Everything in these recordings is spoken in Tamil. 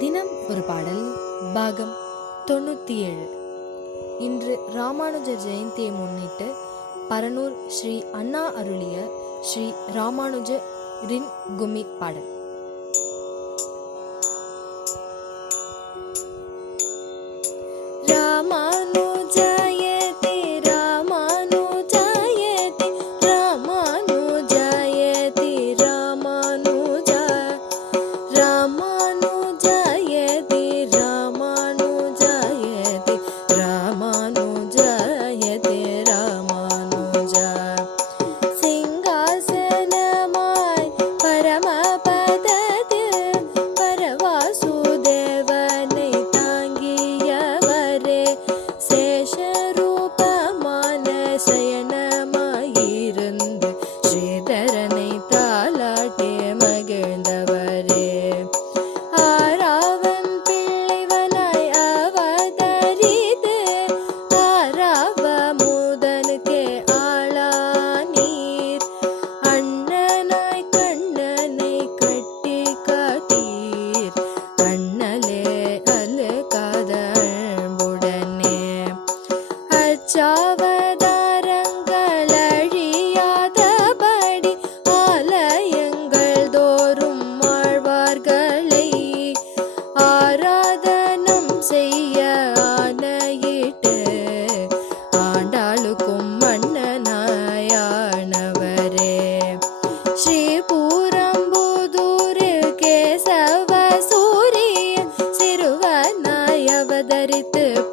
தினம் ஒரு பாடல் பாகம் 97. இன்று ராமானுஜர் ஜெயந்தியை முன்னிட்டு பரனூர் ஸ்ரீ அண்ணா அருளிய ஸ்ரீ ராமானுஜரின் கும்மி பாடல்.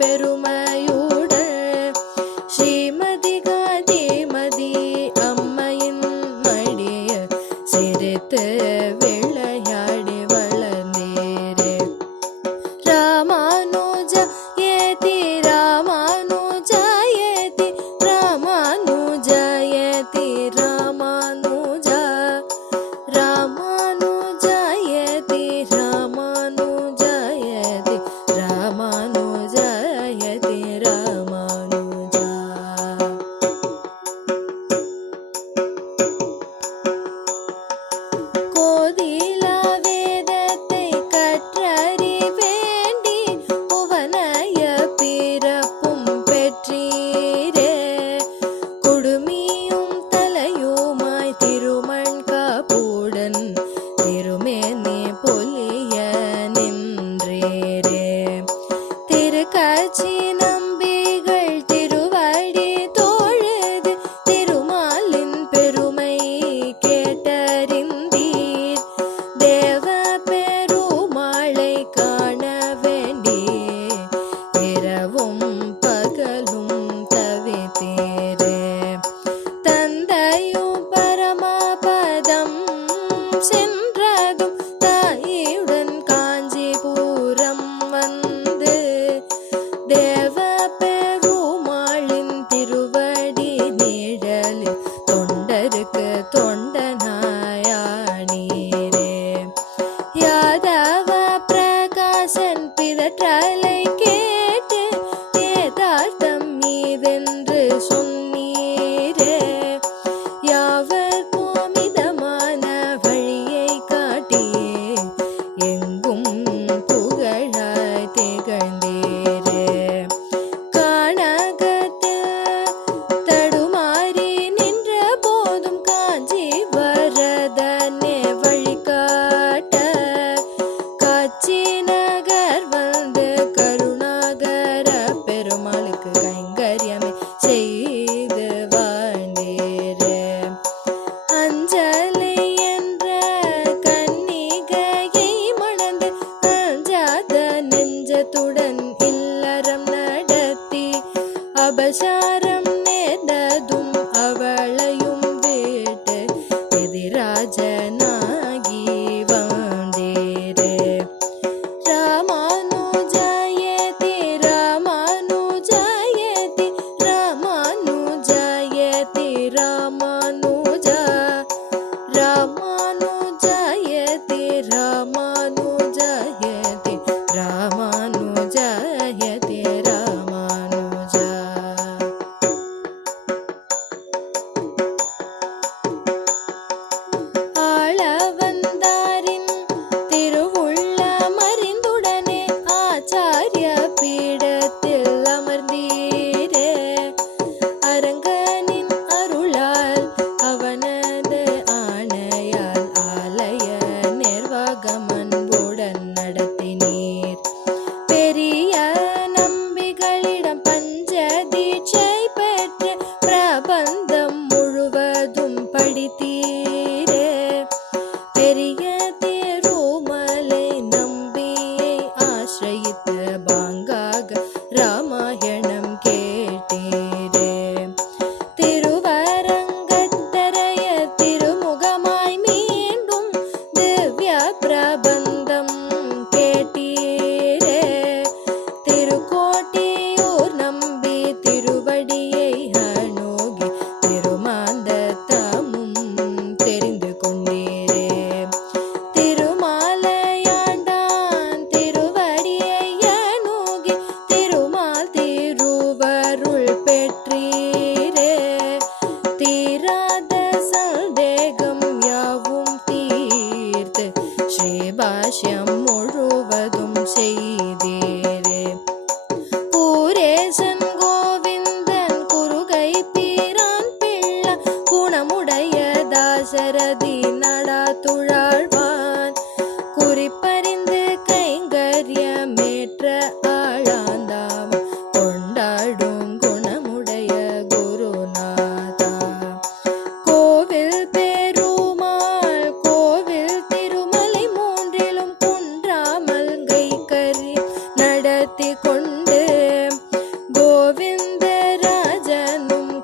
பெருமையுடன் ஸ்ரீமதி காந்திமதி அம்மையின் மடிய சிரித்து விளையாடி வளர்ந்தீரே. ராமானுஜயதி ராமானுஜயதி ராமானுஜயதி ராமானுஜ ராமானுஜயதி ராமானுஜயதி ராமானுஜயதி ராமானுஜ. கோதிலா வேதத்தை கற்றறி வேண்டி புவனய பிறப்பும் பெற்றீரே. குடுமியும் தலையுமாய் திருமண் காப்புடன் திருமேனி பொலிய நின்றீரே. திருக்காட்சி நம்பிகள் திருவடி தோழுது திருமாலின் பெருமை கேட்டறிந்தீர். தேவ பெருமாளை காண வேண்டி இரவும் பகலும் தவித்தீரே. தந்தையும் பரமபதம் சென்றதும் தாயுடன் காஞ்சிபுரம் வந்து தேவ பெருமாளின் திருவடி நிழலில் தொண்டருக்கு தொண்டனாயானீரே. யாதவ பிரகாசன் பிதற்றலை கேட்டு ஏதார்த்தம் மீதென்று சொன்னீரே. யாவர்க்கும் மிதமான வழியை காட்டி எங்கும் புகழாய் திகழ்ந்தீரே. கானகத்தில் தடுமாறி நின்ற போதும் காஞ்சி வரதனே வழிகாட்ட காட்சி நகர் வந்து கருணாகர பெருமாளுக்கு கைங்கரியமே செய்து வாழ்ந்தீரே. அஞ்சலை என்ற கன்னிகையை மணந்து பாஷ்யம் முழுவதும் செய்தீரே. கூரேசன் கோவிந்தன் குருகை பீரான் பிள்ளை குணமுடைய தாசரதி நடா துழாழ்வான் குறிப்பறிந்து கைங்கரியமேற்ற ஆளாந்தாம் கொண்டாடும் குணமுடைய குருநாதா. கோவில் பெருமாள் கோவில் திருமலை மூன்றிலும் குன்றாமல் கைக்கறி நடத்தி கொண்டு கோவிந்தராஜனும்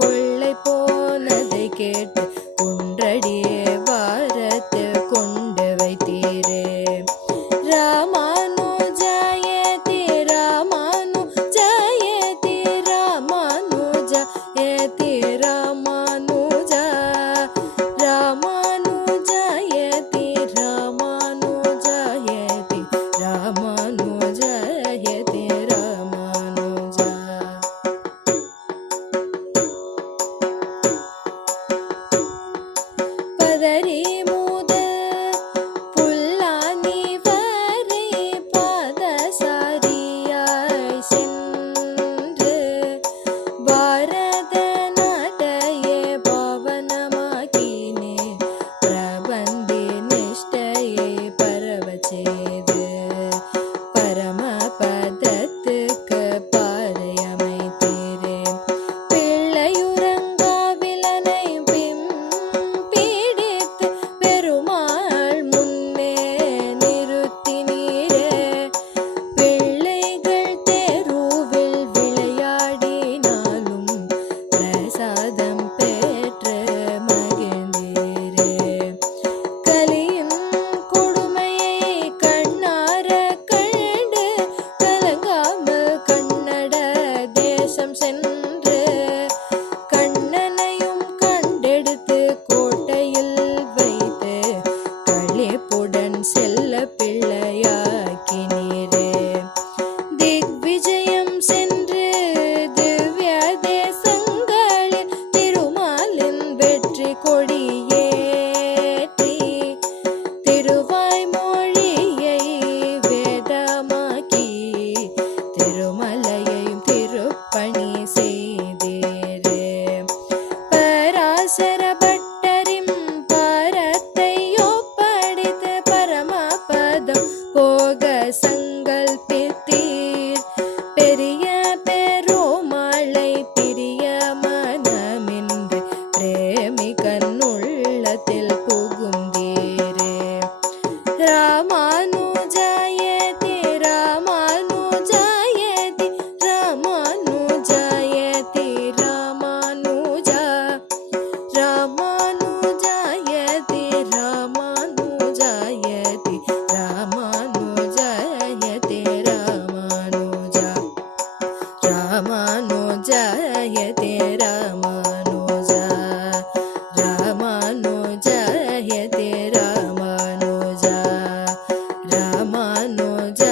கொள்ளை போனதை கேட்டு குன்றடியே வாரத்து கொண்டு வைத்தீரே. ராமானுஜாயதி ராமானுஜாயதி ராமானுஜாயதி ராமானுஜா ராமானுஜாயதி ராமானுஜாயதி ராமானுஜாயதி ராமானுஜா. பதரி முதல் புல்லானி வரை பாதசாரியாய் சென்று பாரத நாட்டையே பாவனமாக்கினே பிரபந்தி நிஷ்டையை பரவ செய்து பரமபதத்துக்கு பாதை அமைத்தீரே. பிள்ளையுறங்காவிலனை பீடித்து பெருமாள் முன்னே நிறுத்தினீரே. பிள்ளைகள் தெருவில் விளையாடினாலும் பிரசாதம் பெற்று மகிழ்ந்தீரே. கலியின் கொடுமையை கண்ணார கண்டு கலங்காமல் கன்னட தேசம் சென்று கண்ணனையும் கண்டெடுத்து கோட்டையில் வைத்து களிப்புடன் செல்ல பிள்ளையாக்கினீரே. திக்விஜயம் சென்று திவ்ய தேசங்களில் திருமாலின் வெற்றி கொடியேற்றி திருவாய்மொழியை வேதமாக்கி திருமலையையும் திருப்பணி செய்தீரே. பராசர பட்டரின் பாரத்தை ஒப்படைத்து பரமபதம் போக சங்கல்பித்தீர். பெரிய பெருமாளை பிரிய மனமின்றி பிரேமிகன் உள்ளத்தில் புகுந்தீரே. ராமானுஜாயதி ராமானுஜாயதி ராமானுஜாயதி ராமானுஜா ராமானுஜாயதி ராமானுஜாயதி ராமானுஜாயதி ராமானுஜா ராமானுஜாயதி ராமானுஜா ராமானுஜாயதி ராமானுஜா ராமானுஜா